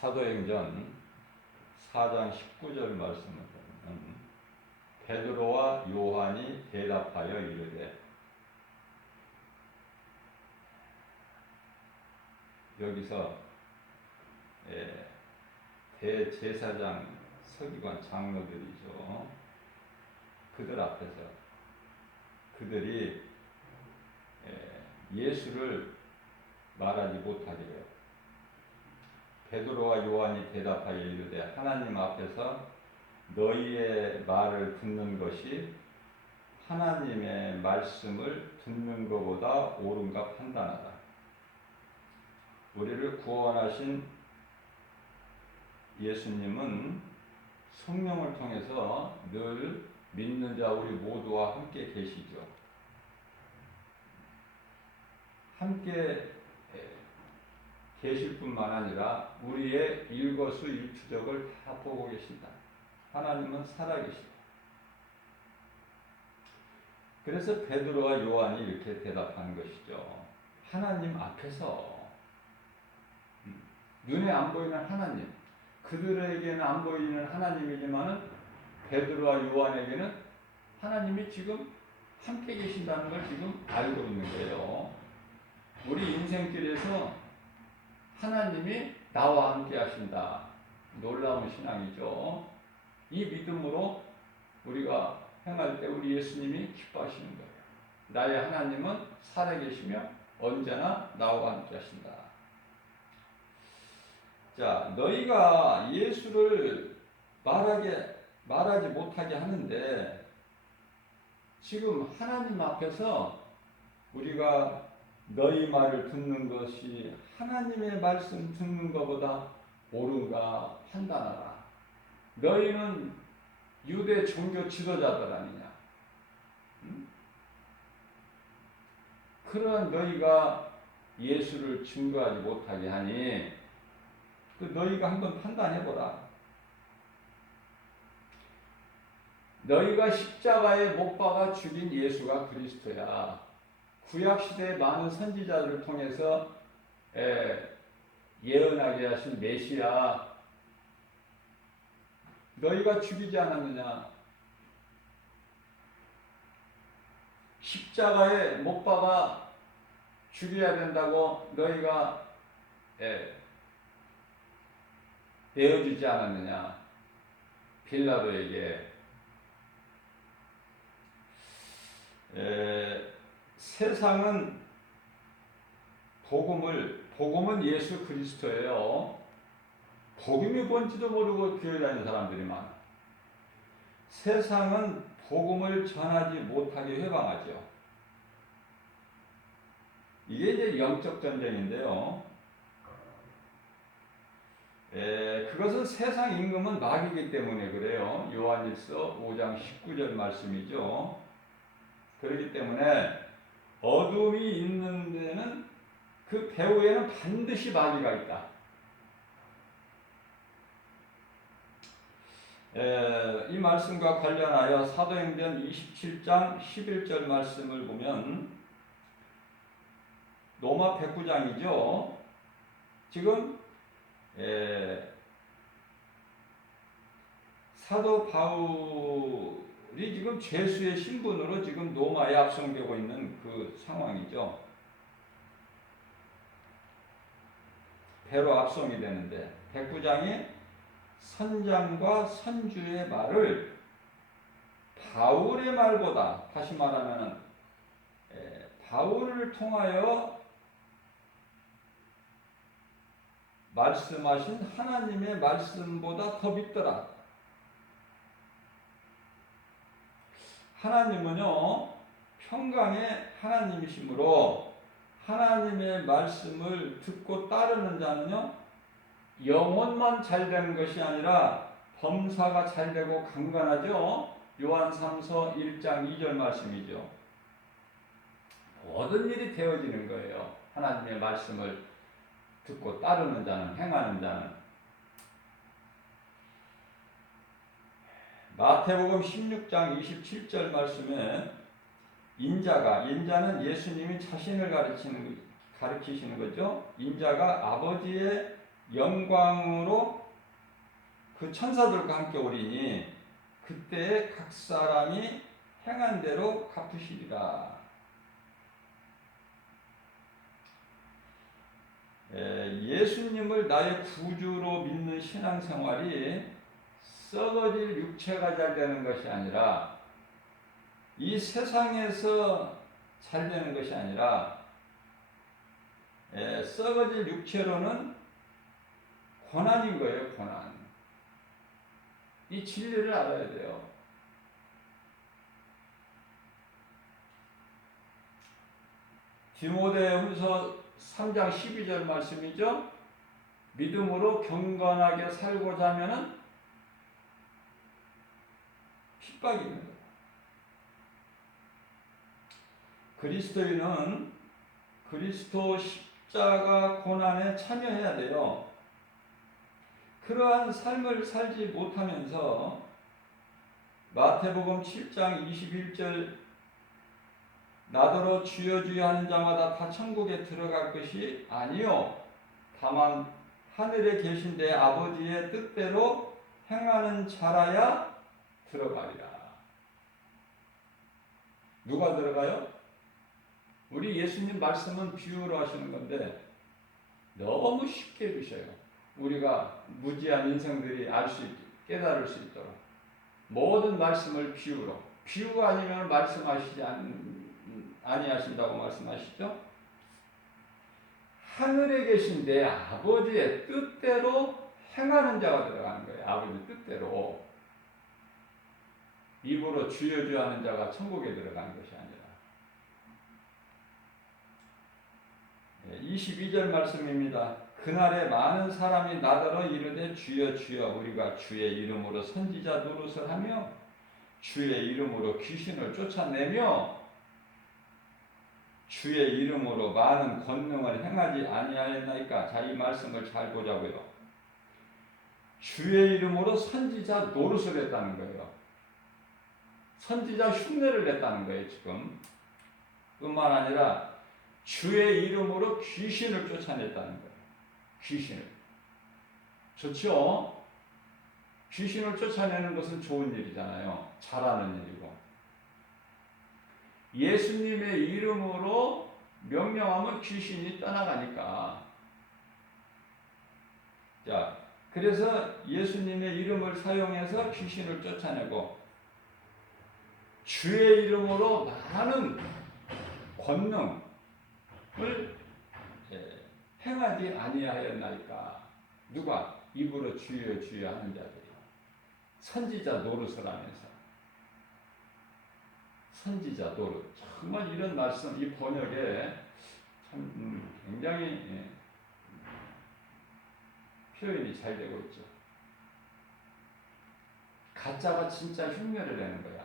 사도행전 4장 19절 말씀을 보면 베드로와 요한이 대답하여 이르되, 여기서 대제사장 서기관 장로들이죠. 그들 앞에서 그들이 예수를 말하지 못하게 해요. 베드로와 요한이 대답하여 이르되, 하나님 앞에서 너희의 말을 듣는 것이 하나님의 말씀을 듣는 것보다 옳은가 판단하라. 우리를 구원하신 예수님은 성령을 통해서 늘 믿는 자 우리 모두와 함께 계시죠. 함께 계실 뿐만 아니라 우리의 일거수일투족을 다 보고 계신다. 하나님은 살아계시다. 그래서 베드로와 요한이 이렇게 대답하는 것이죠. 하나님 앞에서 눈에 안 보이는 하나님, 그들에게는 안 보이는 하나님이지만 베드로와 요한에게는 하나님이 지금 함께 계신다는 걸 지금 알고 있는 거예요. 우리 인생길에서 하나님이 나와 함께 하신다. 놀라운 신앙이죠. 이 믿음으로 우리가 행할 때 우리 예수님이 기뻐하시는 거예요. 나의 하나님은 살아계시며 언제나 나와 함께 하신다. 자, 너희가 예수를 말하지 못하게 하는데, 지금 하나님 앞에서 우리가 너희 말을 듣는 것이 하나님의 말씀 듣는 것보다 옳은가 판단하라. 너희는 유대 종교 지도자들 아니냐? 그러한 너희가 예수를 증거하지 못하게 하니 너희가 한번 판단해보라. 너희가 십자가에 못 박아 죽인 예수가 그리스도야. 구약시대의 많은 선지자들을 통해서 예언하게 하신 메시아, 너희가 죽이지 않았느냐? 십자가에 못 박아 죽여야 된다고 너희가 내어주지 않았느냐? 빌라도에게. 세상은 복음은 예수 그리스도예요. 복음이 뭔지도 모르고 교회 다니는 사람들이 많아. 세상은 복음을 전하지 못하게 회방하죠. 이게 이제 영적 전쟁인데요. 그것은 세상 임금은 마귀이기 때문에 그래요. 요한일서 5장 19절 말씀이죠. 그렇기 때문에 어둠이 있는 데는 그 배후에는 반드시 마귀가 있다. 이 말씀과 관련하여 사도행전 27장 11절 말씀을 보면, 로마 109장이죠. 지금 사도 바울이 지금 죄수의 신분으로 지금 로마에 압송되고 있는 그 상황이죠. 배로 압송이 되는데, 109장이 선장과 선주의 말을 바울의 말보다, 다시 말하면 바울을 통하여 말씀하신 하나님의 말씀보다 더 믿더라. 하나님은요, 평강의 하나님이시므로 하나님의 말씀을 듣고 따르는 자는요, 영혼만 잘 되는 것이 아니라 범사가 잘 되고 강건하죠. 요한 3서 1장 2절 말씀이죠. 모든 일이 되어지는 거예요. 하나님의 말씀을 듣고 따르는 자는, 행하는 자는. 마태복음 16장 27절 말씀에 인자는 예수님이 자신을 가르치시는 거죠. 인자가 아버지의 영광으로 그 천사들과 함께 오리니 그때 각 사람이 행한 대로 갚으시리라. 예수님을 나의 구주로 믿는 신앙생활이 썩어질 육체가 잘 되는 것이 아니라 이 세상에서 잘 되는 것이 아니라 썩어질 육체로는 고난인 거예요. 고난. 이 진리를 알아야 돼요. 디모데후서 3장 12절 말씀이죠. 믿음으로 경건하게 살고자 하면은 핍박이 있는 거예요. 그리스도인은 그리스도 십자가 고난에 참여해야 돼요. 그러한 삶을 살지 못하면서 마태복음 7장 21절 나더러 주여 주여 하는 자마다 다 천국에 들어갈 것이 아니요 다만 하늘에 계신 내 아버지의 뜻대로 행하는 자라야 들어가리라. 누가 들어가요? 우리 예수님 말씀은 비유로 하시는 건데 너무 쉽게 해주셔요. 우리가 무지한 인생들이 알 수 있게 깨달을 수 있도록 모든 말씀을 비유로. 비유가 아니면 말씀하시지 아니하신다고 말씀하시죠. 하늘에 계신 내 아버지의 뜻대로 행하는 자가 들어가는 거예요. 아버지 뜻대로. 입으로 주여 주여 하는 자가 천국에 들어가는 것이 아니라. 22절 말씀입니다. 그날에 많은 사람이 나더러 이르되 주여 주여 우리가 주의 이름으로 선지자 노릇을 하며 주의 이름으로 귀신을 쫓아내며 주의 이름으로 많은 권능을 행하지 아니하였나이까. 자, 이 말씀을 잘 보자고요. 주의 이름으로 선지자 노릇을 했다는 거예요. 선지자 흉내를 냈다는 거예요. 지금 뿐만 아니라 주의 이름으로 귀신을 쫓아냈다는 거예요. 귀신을. 좋죠? 귀신을 쫓아내는 것은 좋은 일이잖아요. 잘하는 일이고. 예수님의 이름으로 명령하면 귀신이 떠나가니까. 자, 그래서 예수님의 이름을 사용해서 귀신을 쫓아내고 주의 이름으로 많은 권능을 행하지 아니하였나이까. 누가? 입으로 주여 주여 하는 자들이. 선지자 노릇을 하면서. 선지자 노릇. 정말 이런 말씀, 이 번역에 참 굉장히 표현이 잘 되고 있죠. 가짜가 진짜 흉내를 내는 거야.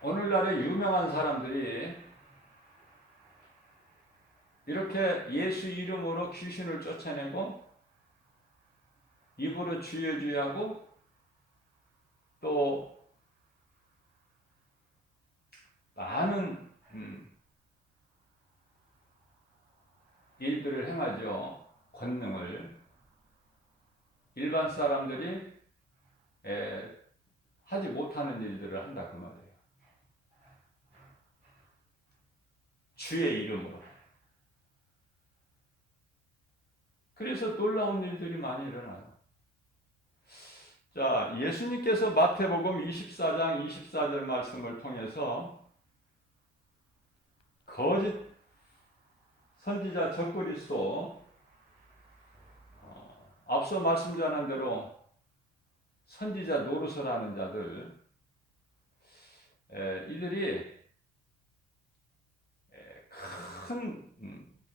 오늘날의 유명한 사람들이 이렇게 예수 이름으로 귀신을 쫓아내고 입으로 주여 주여 하고 또 많은 일들을 행하죠. 권능을. 일반 사람들이 하지 못하는 일들을 한다 그 말이에요. 주의 이름으로. 그래서 놀라운 일들이 많이 일어나요. 자, 예수님께서 마태복음 24장 24절 말씀을 통해서 거짓 선지자 적그리스도, 앞서 말씀 전한 대로 선지자 노릇을 하는 자들, 이들이 큰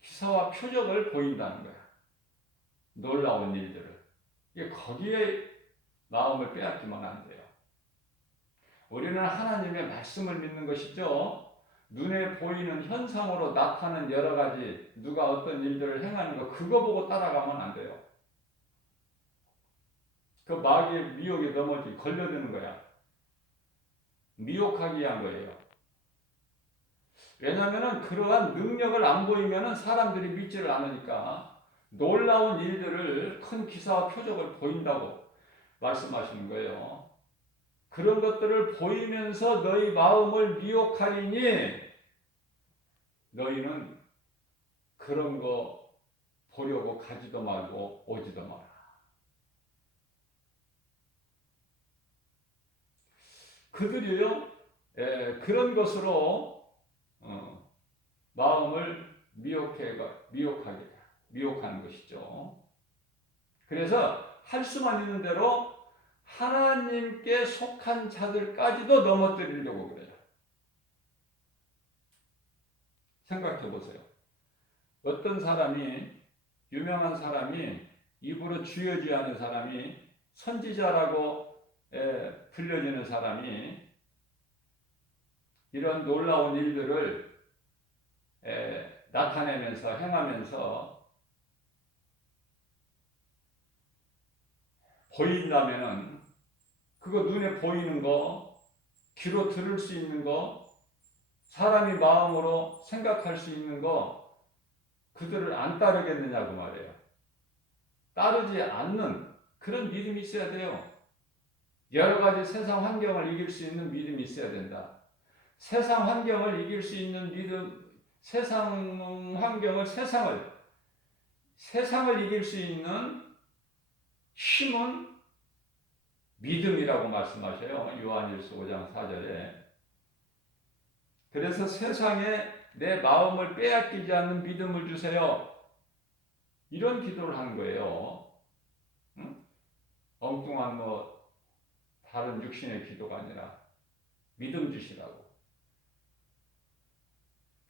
기사와 표적을 보인다는 거야. 놀라운 일들을. 거기에 마음을 빼앗기면 안 돼요. 우리는 하나님의 말씀을 믿는 것이죠. 눈에 보이는 현상으로 나타나는 여러 가지 누가 어떤 일들을 행하는 거 그거 보고 따라가면 안 돼요. 그 마귀의 미혹에 걸려드는 거야. 미혹하기 위한 거예요. 왜냐하면 그러한 능력을 안 보이면 사람들이 믿지를 않으니까 놀라운 일들을 큰 기사와 표적을 보인다고 말씀하시는 거예요. 그런 것들을 보이면서 너희 마음을 미혹하리니 너희는 그런 거 보려고 가지도 말고 오지도 마라. 그들이요, 그런 것으로 마음을 미혹하는 것이죠. 그래서 할 수만 있는 대로 하나님께 속한 자들까지도 넘어뜨리려고 그래요. 생각해 보세요. 어떤 사람이, 유명한 사람이, 입으로 주여지하는 사람이, 선지자라고 불려지는 사람이 이런 놀라운 일들을 나타내면서 행하면서 보인다면은 그거 눈에 보이는 거, 귀로 들을 수 있는 거, 사람이 마음으로 생각할 수 있는 거 그들을 안 따르겠느냐고 말이에요. 따르지 않는 그런 믿음이 있어야 돼요. 여러 가지 세상 환경을 이길 수 있는 믿음이 있어야 된다. 세상 환경을 이길 수 있는 믿음, 세상을 이길 수 있는 힘은 믿음이라고 말씀하셔요. 요한일서 5장 4절에. 그래서 세상에 내 마음을 빼앗기지 않는 믿음을 주세요. 이런 기도를 한 거예요. 응? 엉뚱한 다른 육신의 기도가 아니라 믿음 주시라고.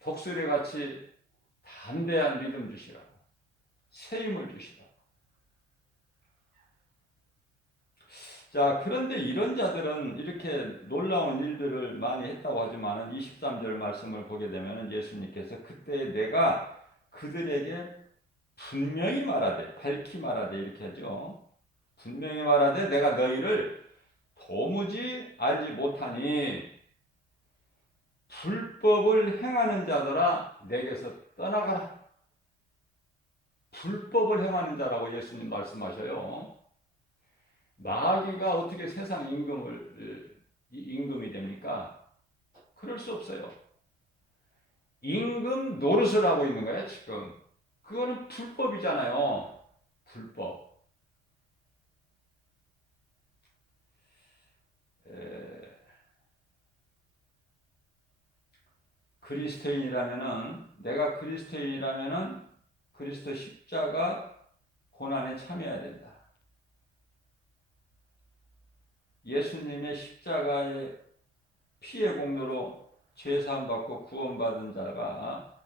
독수리 같이 담대한 믿음 주시라고. 새 힘을 주시라고. 자, 그런데 이런 자들은 이렇게 놀라운 일들을 많이 했다고 하지만 23절 말씀을 보게 되면 예수님께서 그때 내가 그들에게 분명히 말하되, 밝히 말하되 이렇게 하죠. 분명히 말하되 내가 너희를 도무지 알지 못하니 불법을 행하는 자들아 내게서 떠나가라. 불법을 행하는 자라고 예수님 말씀하셔요. 마귀가 어떻게 세상 임금이 됩니까? 그럴 수 없어요. 임금 노릇을 하고 있는 거예요, 지금. 그거는 불법이잖아요. 불법. 내가 그리스도인이라면은 그리스도 십자가 고난에 참여해야 된다. 예수님의 십자가의 피의 공로로 죄사함 받고 구원받은 자가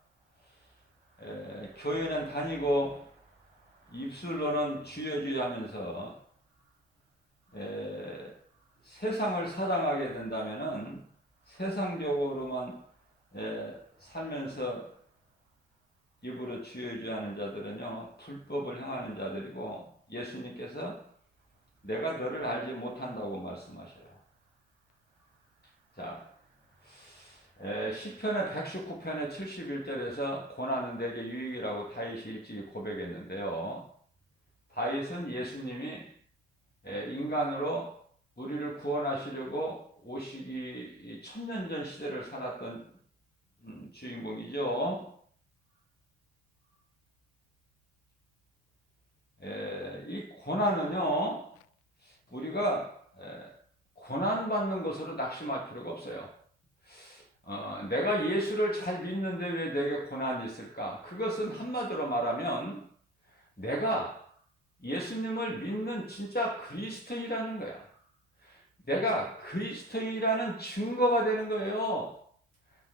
교회는 다니고 입술로는 주여 하면서 세상을 사랑하게 된다면은 세상적으로만 살면서 입으로 주여 하는 자들은요 불법을 행하는 자들이고 예수님께서 내가 너를 알지 못한다고 말씀하셔요. 자, 시편의 119편의 71절에서 고난은 내게 유익이라고 다윗이 일찍이 고백했는데요. 다윗은 예수님이 인간으로 우리를 구원하시려고 오시기 천년전 시대를 살았던 주인공이죠. 이 고난은요, 우리가 고난받는 것으로 낙심할 필요가 없어요. 내가 예수를 잘 믿는데 왜 내게 고난이 있을까? 그것은 한마디로 말하면 내가 예수님을 믿는 진짜 그리스도인이라는 거야. 내가 그리스도인이라는 증거가 되는 거예요.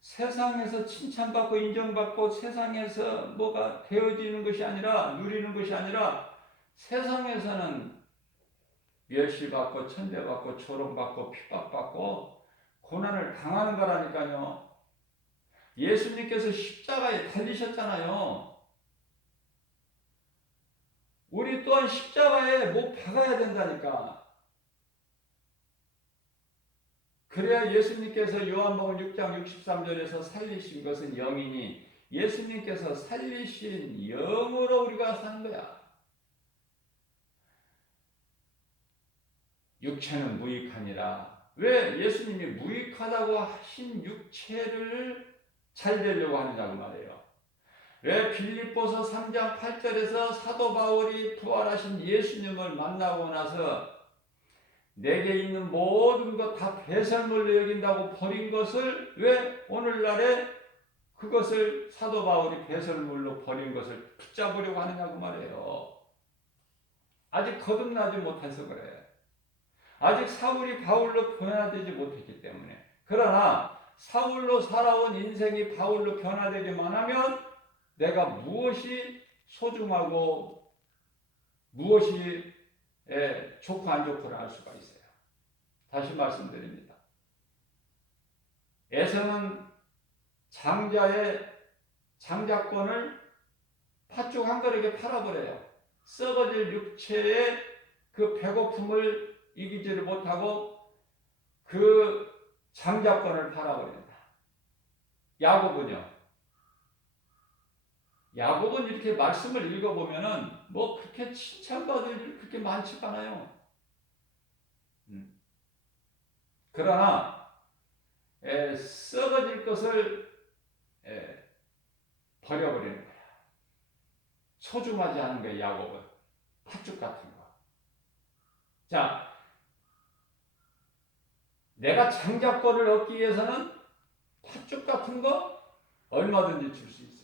세상에서 칭찬받고 인정받고 세상에서 뭐가 되어지는 것이 아니라 누리는 것이 아니라 세상에서는 멸시받고 천대받고 조롱받고 핍박받고 고난을 당하는 거라니까요. 예수님께서 십자가에 달리셨잖아요. 우리 또한 십자가에 못 박아야 된다니까. 그래야 예수님께서 요한복음 6장 63절에서 살리신 것은 영이니 예수님께서 살리신 영으로 우리가 사는 거야. 육체는 무익하니라. 왜 예수님이 무익하다고 하신 육체를 잘 되려고 하느냐고 말이에요. 왜 빌립보서 3장 8절에서 사도 바울이 부활하신 예수님을 만나고 나서 내게 있는 모든 것 다 배설물로 여긴다고 버린 것을 왜 오늘날에 그것을 사도 바울이 배설물로 버린 것을 붙잡으려고 하느냐고 말이에요. 아직 거듭나지 못해서 그래. 아직 사울이 바울로 변화되지 못했기 때문에. 그러나 사울로 살아온 인생이 바울로 변화되기만 하면 내가 무엇이 소중하고 무엇이 좋고 안 좋고를 알 수가 있어요. 다시 말씀드립니다. 에서는 장자의 장자권을 팥죽 한 그릇에 팔아버려요. 썩어질 육체의 그 배고픔을 이기지를 못하고 그 장자권을 팔아버린다. 야곱은요. 야곱은 이렇게 말씀을 읽어보면은 뭐 그렇게 칭찬받을 일이 그렇게 많지가 않아요. 그러나 썩어질 것을 버려버리는 거야. 소중하지 않은 거야, 야곱은. 팥죽 같은 거. 자, 내가 장자권을 얻기 위해서는 팥죽 같은 거 얼마든지 줄 수 있어요.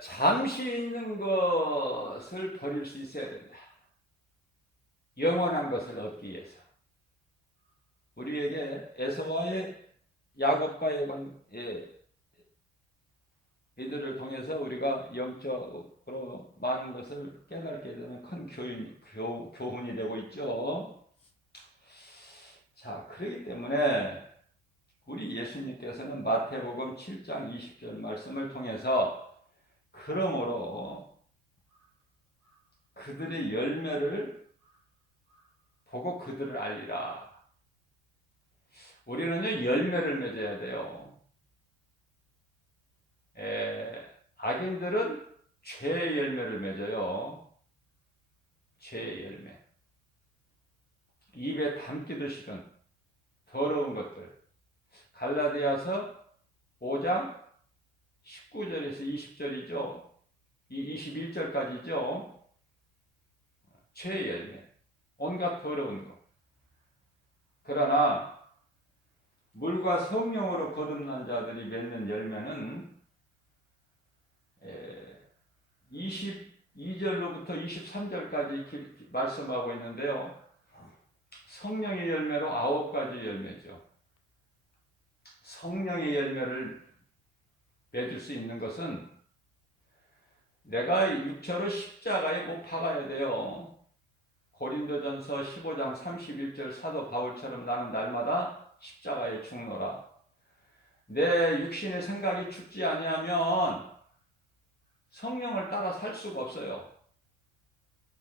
잠시 있는 것을 버릴 수 있어야 된다. 영원한 것을 얻기 위해서. 우리에게 에서와의 야곱과의 이들을 통해서 우리가 영적으로 많은 것을 깨닫게 되는 큰 교훈이 되고 있죠. 자, 그렇기 때문에 우리 예수님께서는 마태복음 7장 20절 말씀을 통해서 그러므로 그들의 열매를 보고 그들을 알리라. 우리는요, 열매를 맺어야 돼요. 악인들은 죄의 열매를 맺어요. 죄의 열매. 입에 담기도 싫은 더러운 것들. 갈라디아서 5장 19절에서 20절이죠. 21절까지죠. 죄의 열매. 온갖 더러운 것. 그러나 물과 성령으로 거듭난 자들이 맺는 열매는 22절로부터 23절까지 말씀하고 있는데요. 성령의 열매로 9가지 열매죠. 성령의 열매를 맺을 수 있는 것은 내가 육체로 십자가에 못 박아야 돼요. 고린도전서 15장 31절 사도 바울처럼 나는 날마다 십자가에 죽노라. 내 육신의 생각이 죽지 아니하면 성령을 따라 살 수가 없어요.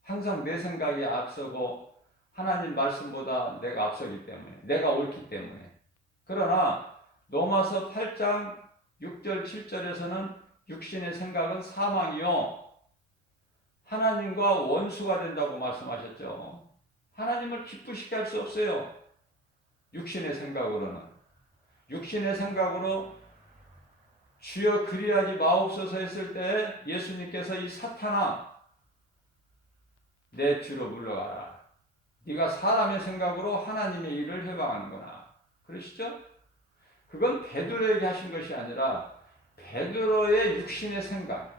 항상 내 생각이 앞서고 하나님 말씀보다 내가 앞서기 때문에, 내가 옳기 때문에. 그러나 로마서 8장 6절 7절에서는 육신의 생각은 사망이요 하나님과 원수가 된다고 말씀하셨죠. 하나님을 기쁘시게 할 수 없어요. 육신의 생각으로는. 육신의 생각으로 주여 그리하지 마옵소서 했을 때 예수님께서 이 사탄아 내 뒤로 물러가라. 네가 사람의 생각으로 하나님의 일을 해방하는구나. 그러시죠? 그건 베드로에게 하신 것이 아니라 베드로의 육신의 생각.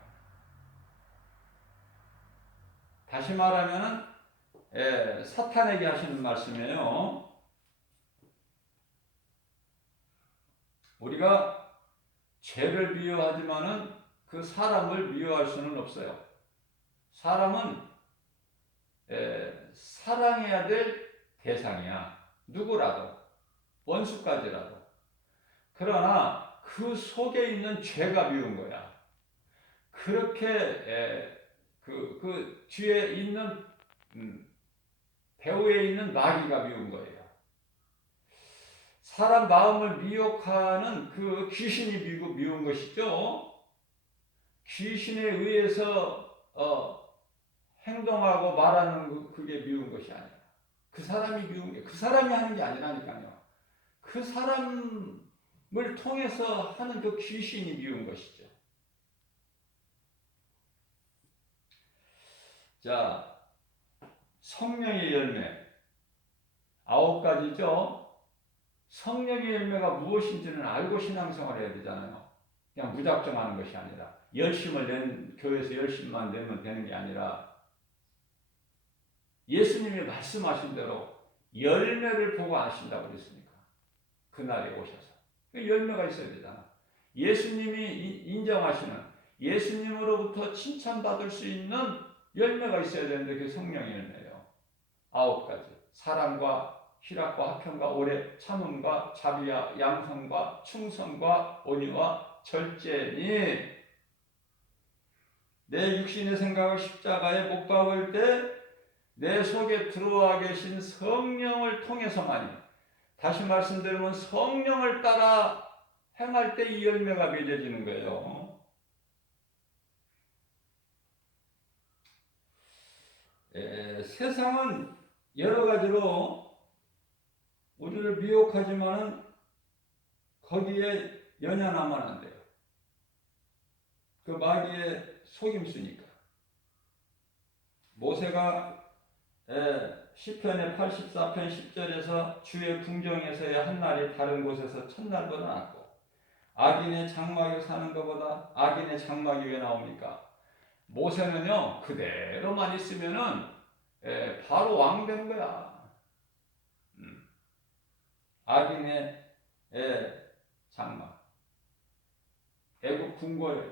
다시 말하면 사탄에게 하시는 말씀이에요. 우리가 죄를 미워하지만은 그 사람을 미워할 수는 없어요. 사람은 사랑해야 될 대상이야. 누구라도, 원수까지라도. 그러나 그 속에 있는 죄가 미운 거야. 그렇게 그 뒤에 있는 배후에 있는 마귀가 미운 거예요. 사람 마음을 미혹하는 그 귀신이 미운 것이죠. 귀신에 의해서 행동하고 말하는 그게 미운 것이 아니라 그 사람이 미운 게 그 사람이 하는 게 아니라니까요. 그 사람을 통해서 하는 그 귀신이 미운 것이죠. 자, 성령의 열매 9가지죠. 성령의 열매가 무엇인지는 알고 신앙생활을 해야 되잖아요. 그냥 무작정 하는 것이 아니라 열심을 교회에서 열심만 내면 되는 게 아니라 예수님이 말씀하신 대로 열매를 보고 아신다고 그랬으니까 그날에 오셔서 그 열매가 있어야 되잖아. 예수님이 인정하시는 예수님으로부터 칭찬받을 수 있는 열매가 있어야 되는데 그게 성령의 열매예요. 9가지 사랑과 희락과 화평과 오래 참음과 자비와 양성과 충성과 온유와 절제니 내 육신의 생각을 십자가에 못 박을 때 내 속에 들어와 계신 성령을 통해서만이 다시 말씀드리면 성령을 따라 행할 때 이 열매가 맺어지는 거예요. 세상은 여러 가지로 우리를 미혹하지만은 거기에 연연하면 안 돼요. 그 마귀의 속임수니까. 모세가 시편의 84편 10절에서 주의 궁정에서의 한 날이 다른 곳에서 첫날보다 낫고 악인의 장막에 사는 것보다 악인의 장막이 왜 나옵니까? 모세는요 그대로만 있으면은 바로 왕 되는 거야. 악인의 장막, 애국 궁궐에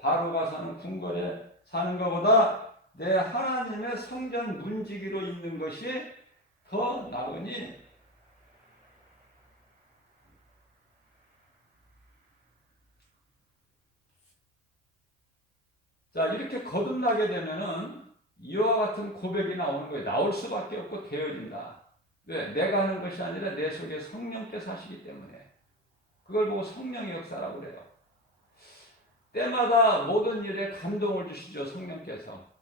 바로가 사는 궁궐에 사는 것보다 내 하나님의 성전 문지기로 있는 것이 더 나으니 자 이렇게 거듭나게 되면은 이와 같은 고백이 나오는 거예요. 나올 수밖에 없고 되어진다. 왜? 내가 하는 것이 아니라 내 속에 성령께서 하시기 때문에 그걸 보고 성령의 역사라고 그래요. 때마다 모든 일에 감동을 주시죠. 성령께서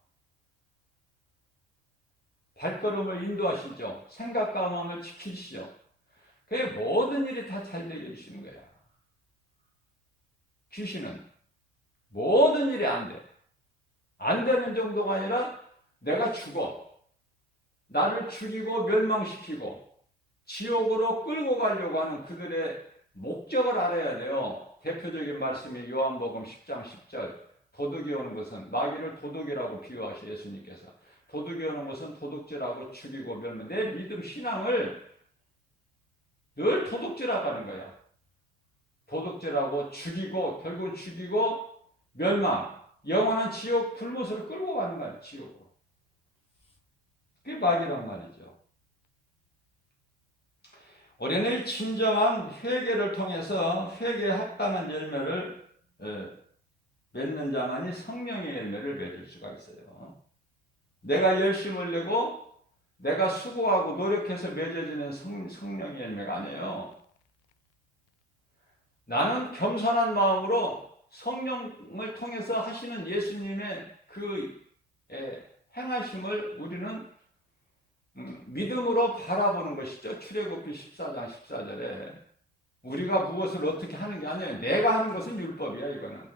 발걸음을 인도하시죠. 생각과 마음을 지키시죠. 그 모든 일이 다 잘 되게 해주시는 거야. 귀신은 모든 일이 안 돼. 안 되는 정도가 아니라 내가 죽어. 나를 죽이고 멸망시키고 지옥으로 끌고 가려고 하는 그들의 목적을 알아야 돼요. 대표적인 말씀이 요한복음 10장 10절. 도둑이 오는 것은 마귀를 도둑이라고 비유하시 예수님께서. 도둑이 오는 것은 도둑질하고 죽이고 멸망. 내 믿음 신앙을 늘 도둑질하고 하는 거야. 도둑질하고 죽이고 결국 죽이고 멸망. 영원한 지옥 불못을 끌고 가는 거야. 지옥으로. 그게 마귀란 말이죠. 우리는 진정한 회개를 통해서 회개에 합당한 열매를 맺는 자만이 성령의 열매를 맺을 수가 있어요. 내가 열심을 내고 내가 수고하고 노력해서 맺어지는 성령의 열매가 아니에요. 나는 겸손한 마음으로 성령을 통해서 하시는 예수님의 그 행하심을 우리는 믿음으로 바라보는 것이죠. 출애굽기 14장 14절에 우리가 무엇을 어떻게 하는 게 아니에요. 내가 하는 것은 율법이야. 이거는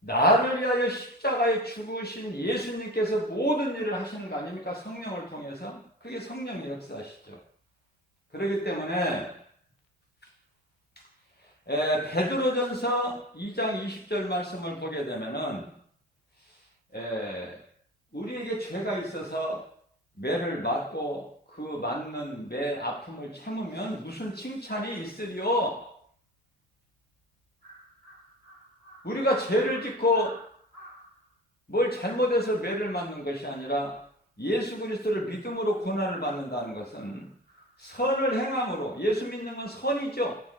나를 위하여 십자가에 죽으신 예수님께서 모든 일을 하시는 거 아닙니까? 성령을 통해서. 그게 성령의 역사시죠. 그렇기 때문에 베드로전서 2장 20절 말씀을 보게 되면은 우리에게 죄가 있어서 매를 맞고 그 맞는 매 아픔을 참으면 무슨 칭찬이 있으리요? 우리가 죄를 짓고 뭘 잘못해서 매를 맞는 것이 아니라 예수 그리스도를 믿음으로 고난을 받는다는 것은 선을 행함으로 예수 믿는 건 선이죠.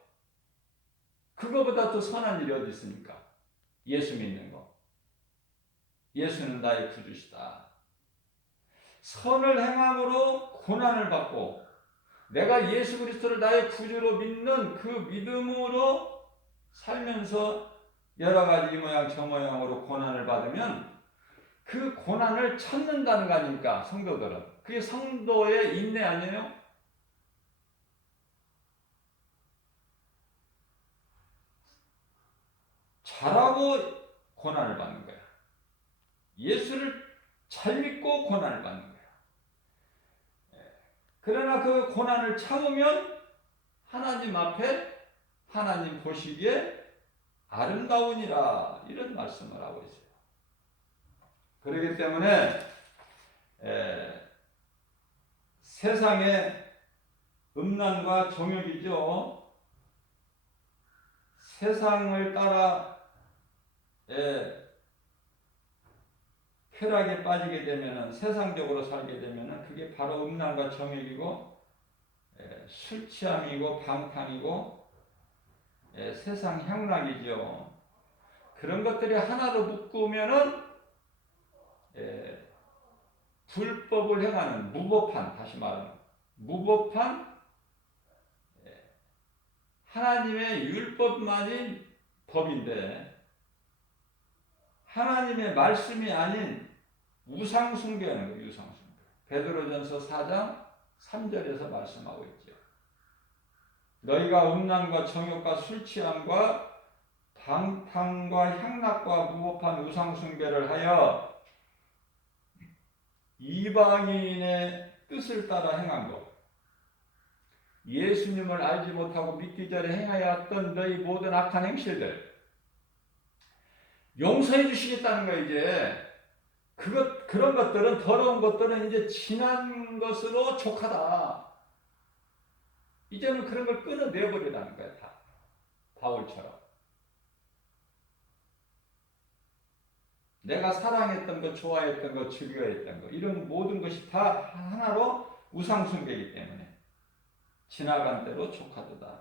그거보다 더 선한 일이 어디 있습니까? 예수 믿는 거. 예수는 나의 구주시다. 선을 행함으로 고난을 받고 내가 예수 그리스도를 나의 구주로 믿는 그 믿음으로 살면서 여러 가지 이 모양 저 모양으로 고난을 받으면 그 고난을 참는다는 거 아닙니까? 성도들은. 그게 성도의 인내 아니에요? 잘하고 고난을 받는 거야. 예수를 잘 믿고 고난을 받는 거야. 그러나 그 고난을 참으면 하나님 앞에 하나님 보시기에 아름다우니라 이런 말씀을 하고 있어요. 그렇기 때문에 세상의 음란과 정욕이죠. 세상을 따라 쾌락에 빠지게 되면은 세상적으로 살게 되면은 그게 바로 음란과 정욕이고 술 취함이고 방탕이고 세상 향락이죠. 그런 것들이 하나로 묶으면은 불법을 행하는 무법한, 다시 말하는 무법한 하나님의 율법만이 법인데 하나님의 말씀이 아닌 우상숭배하는 거예요. 우상숭배. 베드로전서 4장 3절에서 말씀하고 있죠. 너희가 음란과 정욕과 술 취함과 방탕과 향락과 무법한 우상숭배를 하여 이방인의 뜻을 따라 행한 것, 예수님을 알지 못하고 믿기 전에 행하였던 너희 모든 악한 행실들 용서해 주시겠다는 거예요. 이제 그런 것들은, 더러운 것들은 이제 지난 것으로 족하다. 이제는 그런 걸 끊어내버리라는 거야. 다 바울처럼 내가 사랑했던 것, 좋아했던 것, 즐겨했던 것, 이런 모든 것이 다 하나로 우상숭배이기 때문에 지나간 대로 족하도다.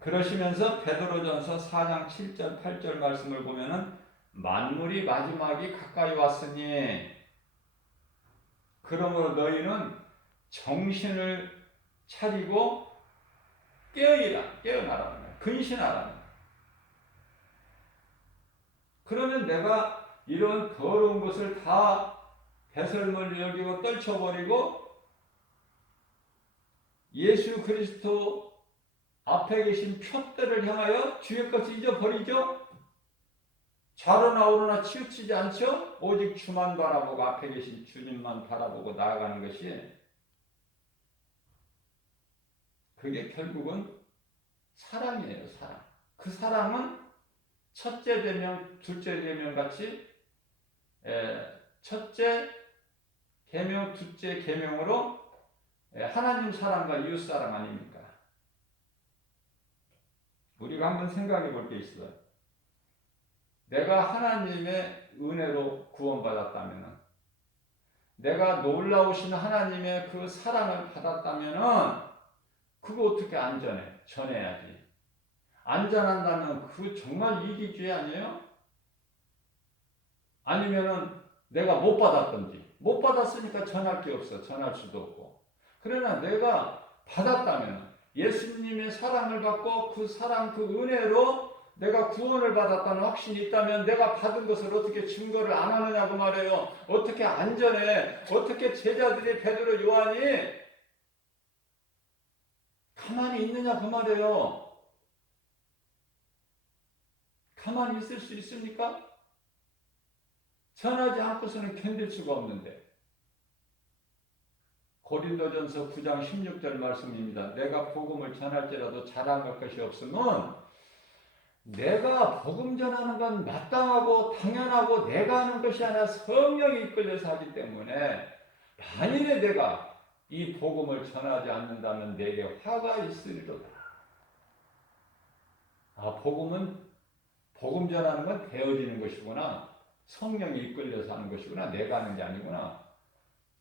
그러시면서 베드로전서 4장 7절 8절 말씀을 보면은 만물이 마지막이 가까이 왔으니 그러므로 너희는 정신을 차리고 깨어나라는 거야. 근신하라는 거야. 그러면 내가 이런 더러운 것을 다 배설물 여기고 떨쳐버리고 예수 그리스도 앞에 계신 표대를 향하여 주의 것을 잊어버리죠. 좌로나 우로나 치우치지 않죠. 오직 주만 바라보고 앞에 계신 주님만 바라보고 나아가는 것이, 그게 결국은 사랑이에요. 사랑. 그 사랑은 첫째 계명, 둘째 계명 같이 첫째 계명, 둘째 계명으로 하나님 사랑과 이웃 사랑 아닙니까? 우리가 한번 생각해 볼 게 있어요. 내가 하나님의 은혜로 구원받았다면, 내가 놀라우신 하나님의 그 사랑을 받았다면 그거 어떻게 안전해? 전해야지. 안전한다면 그 정말 이기주의 아니에요? 아니면은 내가 못 받았던지, 못 받았으니까 전할 게 없어. 전할 수도 없고. 그러나 내가 받았다면, 예수님의 사랑을 받고 그 사랑, 그 은혜로 내가 구원을 받았다는 확신이 있다면 내가 받은 것을 어떻게 증거를 안 하느냐고 말해요. 어떻게 안전해? 어떻게 제자들이 베드로, 요한이 가만히 있느냐 그 말이에요. 가만히 있을 수 있습니까? 전하지 않고서는 견딜 수가 없는데. 고린도전서 9장 16절 말씀입니다. 내가 복음을 전할지라도 자랑할 것이 없으면 내가 복음 전하는 건 마땅하고 당연하고 내가 하는 것이 아니라 성령이 이끌려서 하기 때문에, 만일에 내가 이 복음을 전하지 않는다면 내게 화가 있으리로다. 복음 전하는 건 되어지는 것이구나. 성령이 이끌려서 하는 것이구나. 내가 하는 게 아니구나.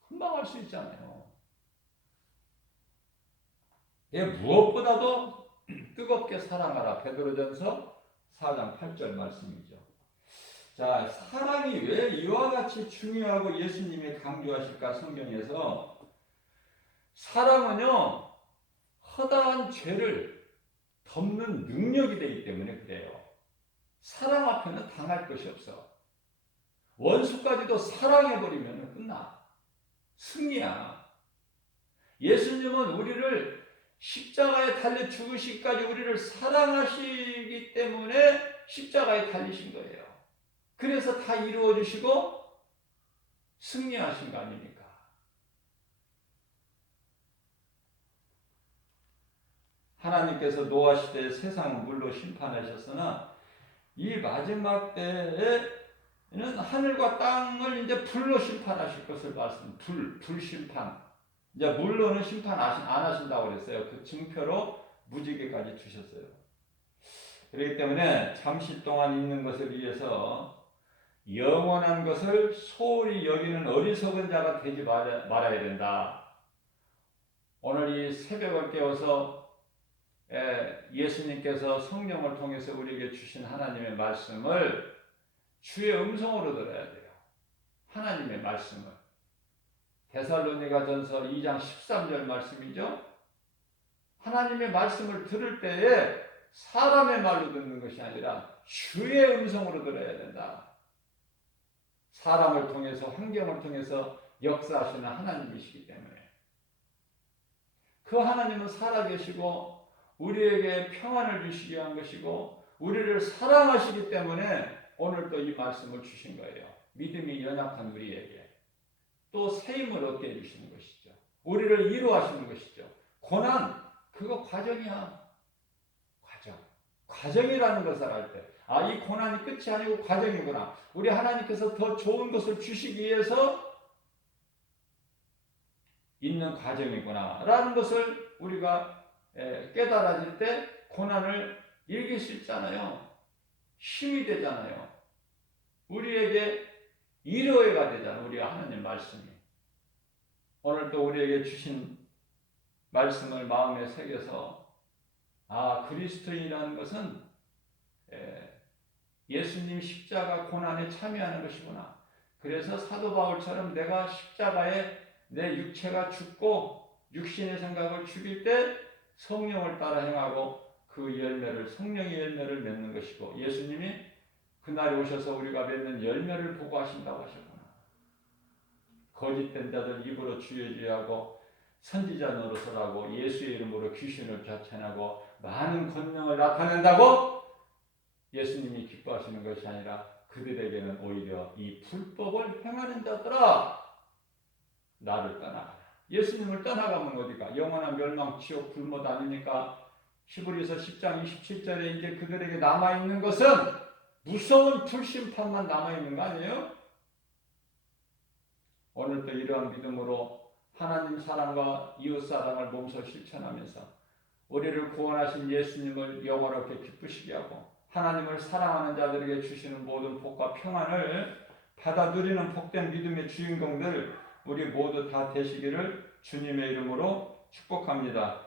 금방 할 수 있잖아요. 무엇보다도 뜨겁게 사랑하라. 베드로전서 4장 8절 말씀이죠. 자, 사랑이 왜 이와 같이 중요하고 예수님이 강조하실까? 성경에서 사랑은요 허다한 죄를 덮는 능력이 되기 때문에 그래요. 사랑 앞에는 당할 것이 없어. 원수까지도 사랑해버리면 끝나. 승리야. 예수님은 우리를 십자가에 달려 죽으시기까지 우리를 사랑하시기 때문에 십자가에 달리신 거예요. 그래서 다 이루어 주시고 승리하신 거 아닙니까? 하나님께서 노아 시대에 세상을 물로 심판하셨으나 이 마지막 때에는 하늘과 땅을 이제 불로 심판하실 것을 말씀. 불 심판. 이제 물로는 심판 안 하신다고 그랬어요. 그 증표로 무지개까지 주셨어요. 그렇기 때문에 잠시 동안 있는 것을 위해서 영원한 것을 소홀히 여기는 어리석은 자가 되지 말아야 된다. 오늘 이 새벽을 깨워서 예수님께서 성령을 통해서 우리에게 주신 하나님의 말씀을 주의 음성으로 들어야 돼요. 하나님의 말씀을. 데살로니가전서 2장 13절 말씀이죠. 하나님의 말씀을 들을 때에 사람의 말로 듣는 것이 아니라 주의 음성으로 들어야 된다. 사람을 통해서 환경을 통해서 역사하시는 하나님이시기 때문에 그 하나님은 살아계시고 우리에게 평안을 주시기 위한 것이고 우리를 사랑하시기 때문에 오늘 또 이 말씀을 주신 거예요. 믿음이 연약한 우리에게 또 새 힘을 얻게 해주시는 것이죠. 우리를 위로하시는 것이죠. 고난 그거 과정이야. 과정이라는 것을 알 때 이 고난이 끝이 아니고 과정이구나. 우리 하나님께서 더 좋은 것을 주시기 위해서 있는 과정이구나 라는 것을 우리가 깨달아질 때 고난을 이길 수 있잖아요. 힘이 되잖아요. 우리에게 위로가 되잖아요. 우리 하나님 말씀이. 오늘 또 우리에게 주신 말씀을 마음에 새겨서 그리스도인이라는 것은 예수님 십자가 고난에 참여하는 것이구나. 그래서 사도 바울처럼 내가 십자가에 내 육체가 죽고 육신의 생각을 죽일 때 성령을 따라 행하고 그 열매를 성령의 열매를 맺는 것이고 예수님이 그날에 오셔서 우리가 맺는 열매를 보고 하신다고 하셨구나. 거짓된 자들 입으로 주여 주여 하고 선지자 노릇을 하고 예수의 이름으로 귀신을 쫓아내고 많은 권능을 나타낸다고 예수님이 기뻐하시는 것이 아니라 그들에게는 오히려 이 불법을 행하는 자들아 나를 떠나가라. 예수님을 떠나가면 어디가? 영원한 멸망 지옥 불못 아닙니까? 히브리서 10장 27절에 이제 그들에게 남아있는 것은 무서운 불심판만 남아있는 거 아니에요? 오늘도 이러한 믿음으로 하나님 사랑과 이웃 사랑을 몸소 실천하면서 우리를 구원하신 예수님을 영원하게 기쁘시게 하고 하나님을 사랑하는 자들에게 주시는 모든 복과 평안을 받아 누리는 복된 믿음의 주인공들 우리 모두 다 되시기를 주님의 이름으로 축복합니다.